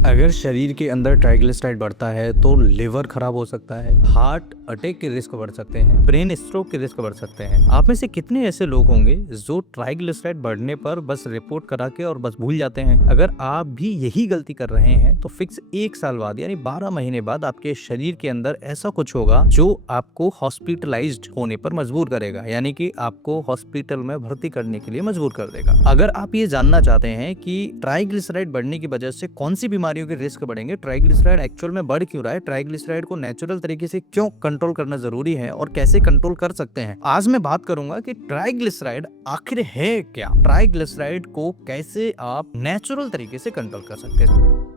अगर शरीर के अंदर ट्राइग्लिसराइड बढ़ता है तो लिवर खराब हो सकता है, हार्ट अटैक के रिस्क बढ़ सकते हैं, ब्रेन स्ट्रोक के रिस्क बढ़ सकते हैं। आप में से कितने ऐसे लोग होंगे जो ट्राइग्लिसराइड बढ़ने पर बस रिपोर्ट करा के और बस भूल जाते हैं? अगर आप भी यही गलती कर रहे हैं तो फिक्स 1 साल बाद यानी 12 महीने बाद आपके शरीर के अंदर ऐसा कुछ होगा जो आपको हॉस्पिटलाइज्ड होने पर मजबूर करेगा, यानी कि आपको हॉस्पिटल में भर्ती करने के लिए मजबूर कर देगा। अगर आप ये जानना चाहते हैं कि ट्राइग्लिसराइड बढ़ने की वजह से कौन सी बीमारियों के रिस्क बढ़ेंगे, ट्राइग्लिसराइड एक्चुअल में बढ़ क्यों रहा है, ट्राइग्लिसराइड को नेचुरल तरीके से क्यों कंट्रोल करना जरूरी है और कैसे कंट्रोल कर सकते हैं, आज मैं बात करूंगा कि ट्राइग्लिसराइड आखिर है क्या, ट्राइग्लिसराइड को कैसे आप नेचुरल तरीके से कंट्रोल कर सकते हैं।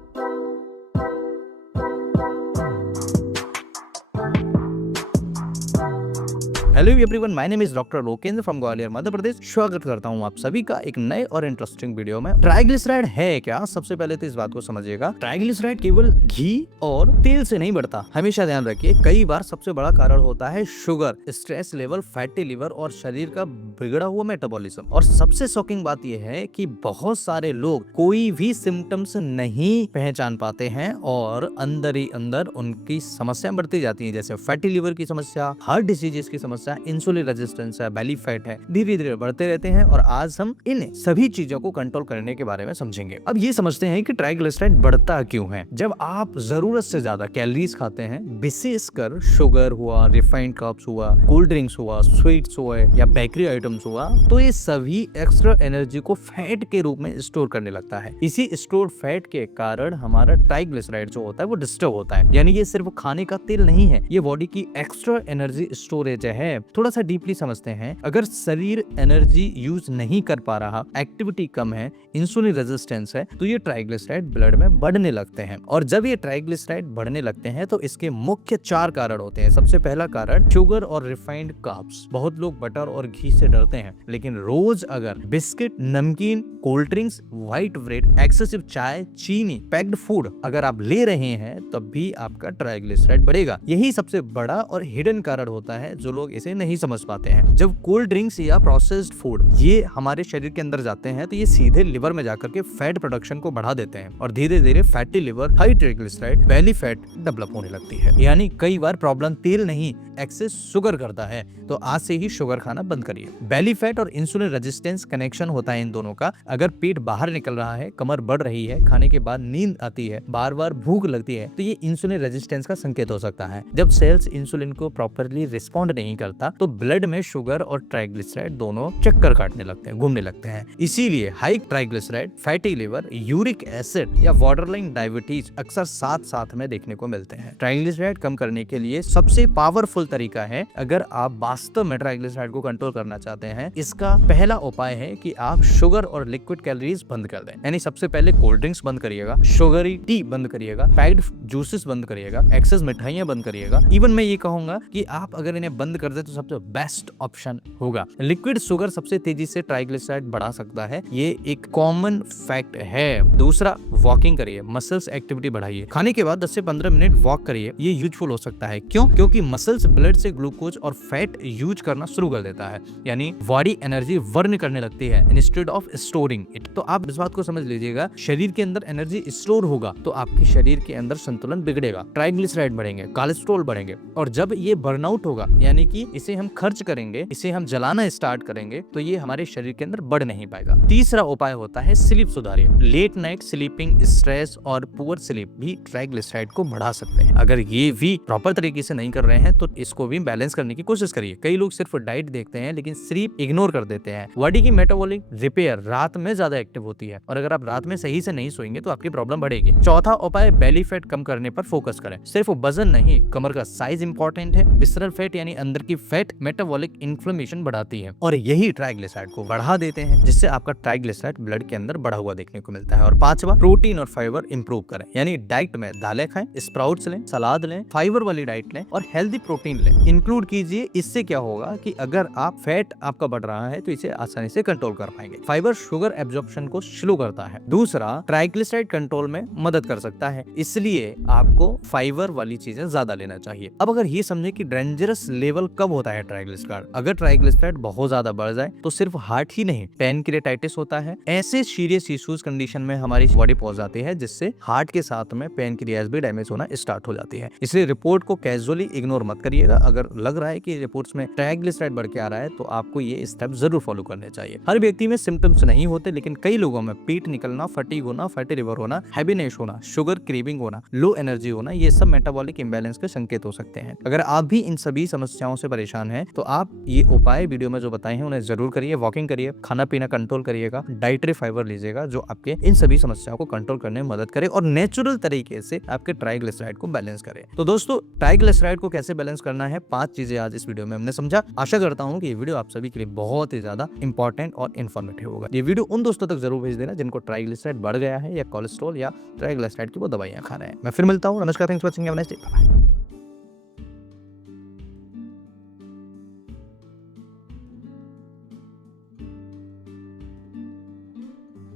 Hello everyone, my name is doctor Lokendra from Gwalior Madhya Pradesh. स्वागत करता हूं आप सभी का एक नए और इंटरेस्टिंग वीडियो में। ट्राइग्लिसराइड है क्या? सबसे पहले तो इस बात को समझिएगा, ट्राइग्लिसराइड केवल घी और तेल से नहीं बढ़ता। हमेशा ध्यान रखिए, कई बार सबसे बड़ा कारण होता है sugar, stress level, fatty liver और शरीर का बिगड़ा हुआ मेटाबॉलिज्म। और सबसे शॉकिंग बात यह है कि बहुत सारे लोग कोई भी सिम्टम्स नहीं पहचान पाते हैं और अंदर ही अंदर उनकी समस्या बढ़ती जाती है, जैसे फैटी लिवर की समस्या, हार्ट डिसीजेस की समस्या, इंसुलिन रेजिस्टेंस है, बेली फैट है, धीरे धीरे बढ़ते रहते हैं। और आज हम इन सभी चीजों को कंट्रोल करने के बारे में समझेंगे। अब ये समझते हैं कि ट्राइग्लिसराइड बढ़ता क्यों है। जब आप जरूरत से ज्यादा कैलोरीज खाते हैं, विशेषकर शुगर हुआ, रिफाइंड कार्ब्स हुआ, कोल्ड ड्रिंक्स हुआ, स्वीट्स हुए या बेकरी आइटम्स हुआ, तो ये सभी एक्स्ट्रा एनर्जी को फैट के रूप में स्टोर करने लगता है। इसी स्टोर फैट के कारण हमारा ट्राइग्लिसराइड जो होता है वो डिस्टर्ब होता है। यानी ये सिर्फ खाने का तेल नहीं है, ये बॉडी की एक्स्ट्रा एनर्जी स्टोरेज है। थोड़ा सा डीपली समझते हैं। अगर शरीर एनर्जी यूज नहीं कर पा रहा, एक्टिविटी कम है, इंसुलिन रेजिस्टेंस है, तो ये ट्राइग्लिसराइड ब्लड में बढ़ने लगते हैं। और जब ये ट्राइग्लिसराइड बढ़ने लगते हैं तो इसके मुख्य 4 कारण होते हैं। सबसे पहला कारण शुगर और रिफाइंड कार्ब्स। बहुत लोग बटर और घी से डरते हैं, लेकिन रोज अगर बिस्किट, नमकीन, cold drinks, white bread, excessive चाय, चीनी, पैक्ड फूड अगर आप ले रहे हैं तब भी आपका ट्राइग्लिसराइड बढ़ेगा। यही सबसे बड़ा और हिडन कारण होता है जो लोग इसे नहीं समझ पाते हैं। जब कोल्ड ड्रिंक्स या प्रोसेस्ड फूड ये हमारे शरीर के अंदर जाते हैं तो ये सीधे लिवर में जाकर के फैट प्रोडक्शन को बढ़ा देते हैं और धीरे धीरे fatty liver, high triglyceride, belly fat develop होने लगती है। यानी कई बार प्रॉब्लम तेल नहीं, एक्सेस शुगर करता है। तो आज से ही शुगर खाना बंद करिए। बेली फैट और इंसुलिन रेजिस्टेंस कनेक्शन होता है इन दोनों का। अगर पेट बाहर निकल रहा है, कमर बढ़ रही है, खाने के बाद नींद आती है, बार बार भूख लगती है, तो ये इंसुलिन रेजिस्टेंस का संकेत हो सकता है। जब सेल्स इंसुलिन को प्रॉपरली रिस्पॉन्ड नहीं करता तो ब्लड में शुगर और ट्राइग्लिसराइड दोनों चक्कर काटने लगते हैं, घूमने लगते हैं। इसीलिए high triglyceride, fatty liver, uric acid या बॉर्डरलाइन डायबिटीज अक्सर साथ साथ में देखने को मिलते हैं। ट्राइग्लिसराइड कम करने के लिए सबसे पावरफुल तरीका है, अगर आप वास्तव में ट्राइग्लिसराइड को कंट्रोल करना चाहते हैं, इसका पहला उपाय है कि आप शुगर और लिक्विड कैलोरीज बंद कर दें। यानी सबसे पहले कोल्ड ड्रिंक्स बंद करिएगा, शुगरी टी बंद करिएगा, पैक्ड जूसेस बंद करिएगा, एक्सेस मिठाइयां बंद करिएगा। इवन मैं ये कहूंगा कि आप अगर इन्हें बंद कर दे तो सबसे बेस्ट ऑप्शन होगा। लिक्विड शुगर सबसे तेजी से ट्राइग्लिसराइड बढ़ा सकता है, ये एक कॉमन फैक्ट है। दूसरा, वॉकिंग करिए, मसल्स एक्टिविटी बढ़ाइए। खाने के बाद 10 से 15 मिनट वॉक करिए, ये यूजफुल हो सकता है। क्यों? क्योंकि मसल्स ब्लड से ग्लूकोज और फैट यूज करना शुरू कर देता है, यानी बॉडी एनर्जी बर्न करने लगती है इंस्टेड ऑफ स्टोरिंग इट। तो आप इस बात को समझ लीजिएगा, शरीर के अंदर एनर्जी स्टोर होगा तो आपके शरीर के अंदर संतुलन बिगड़ेगा, ट्राइग्लिसराइड बढ़ेंगे, कोलेस्ट्रॉल बढ़ेंगे। और जब ये बर्नआउट होगा, यानी कि इसे हम खर्च करेंगे, इसे हम जलाना स्टार्ट करेंगे, तो ये हमारे शरीर के अंदर बढ़ नहीं पाएगा। तीसरा उपाय होता है स्लीप सुधारिए। लेट नाइट स्लीपिंग, स्ट्रेस और पुअर स्लीप भी ट्राइग्लिसराइड को बढ़ा सकते हैं। अगर ये भी प्रॉपर तरीके से नहीं कर रहे हैं तो इसको भी बैलेंस करने की कोशिश करिए। कई लोग सिर्फ डाइट देखते हैं लेकिन स्लीप इग्नोर कर देते हैं। बॉडी की मेटाबॉलिक रिपेयर रात में ज्यादा एक्टिव होती है और अगर आप रात में सही से नहीं सोएंगे तो आपकी प्रॉब्लम बढ़ेगी। चौथा उपाय, बेली फैट कम करने पर फोकस करें। सिर्फ वजन नहीं, कमर का साइज इंपॉर्टेंट है। विसरल फैट यानी अंदर की फैट मेटाबॉलिक इन्फ्लेमेशन बढ़ाती है और यही ट्राइग्लिसराइड को बढ़ा देते हैं, जिससे आपका ट्राइग्लिसराइड ब्लड के अंदर बढ़ा हुआ देखने को मिलता है। और पांचवा, प्रोटीन और फाइबर इंप्रूव करें। यानी डाइट में दालें खाएं, स्प्राउट्स लें, सलाद लें, फाइबर वाली डाइट लें और हेल्दी प्रोटीन प्रोटीन लें, इंक्लूड कीजिए। इससे क्या होगा कि अगर आप फैट आपका बढ़ रहा है तो इसे आसानी से कंट्रोल कर पाएंगे। फाइबर शुगर एब्जॉर्प्शन को स्लो करता है। दूसरा, ट्राइग्लिसराइड कंट्रोल में मदद कर सकता है, इसलिए आपको फाइबर वाली चीजें ज्यादा लेना चाहिए। अब अगर ये समझे कि डेंजरस लेवल कब होता है ट्राइग्लिसराइड, अगर ट्राइग्लिसराइड बहुत ज्यादा बढ़ जाए तो सिर्फ हार्ट ही नहीं, पैनक्रियाटाइटिस होता है। ऐसे सीरियस इश्यूज कंडीशन में हमारी बॉडी पहुंच जाती है जिससे हार्ट के साथ में पैनक्रियाज भी डैमेज होना स्टार्ट हो जाती है। इसलिए रिपोर्ट को कैजुअली इग्नोर मत करिएगा। अगर लग रहा है कि रिपोर्ट्स में ट्राइग्लिसराइड बढ़ के आ रहा है तो आपको ये स्टेप जरूर फॉलो करने चाहिए। हर व्यक्ति में सिम्टम्स नहीं होते, लेकिन कई लोगों में पेट निकलना, फटीग होना, फैटी लिवर होना, हैवीनेस होना, शुगर क्रेविंग होना, लो एनर्जी होना, ये सब मेटाबॉलिक इंबैलेंस के संकेत हो सकते हैं। अगर आप भी इन सभी समस्याओं से परेशान हैं तो आप ये उपाय वीडियो में जो बताए हैं उन्हें जरूर करिए। वॉकिंग करिए, खाना पीना कंट्रोल करिएगा, डाइटरी फाइबर लीजिएगा जो आपके इन सभी समस्याओं को कंट्रोल करने में मदद करे और नेचुरल तरीके से आपके ट्राइग्लिसराइड को बैलेंस करे। तो दोस्तों, ट्राइग्लिसराइड को कैसे बैलेंस करना है, 5 चीजें आज इस वीडियो में हमने समझा। आशा करता हूँ कि ये वीडियो आप सभी के लिए बहुत ही ज्यादा इंपॉर्टेंट और इन्फॉर्मेटिव होगा। ये वीडियो उन दोस्तों तक जरूर भेज देना जिनको ट्राइग्लिसराइड बढ़ गया है या कोलेस्ट्रॉल या ट्राइग्लिसराइड की वो दवाइयां खा रहे हैं। मैं फिर मिलता हूँ। नमस्कार, thanks for watching, have a nice day.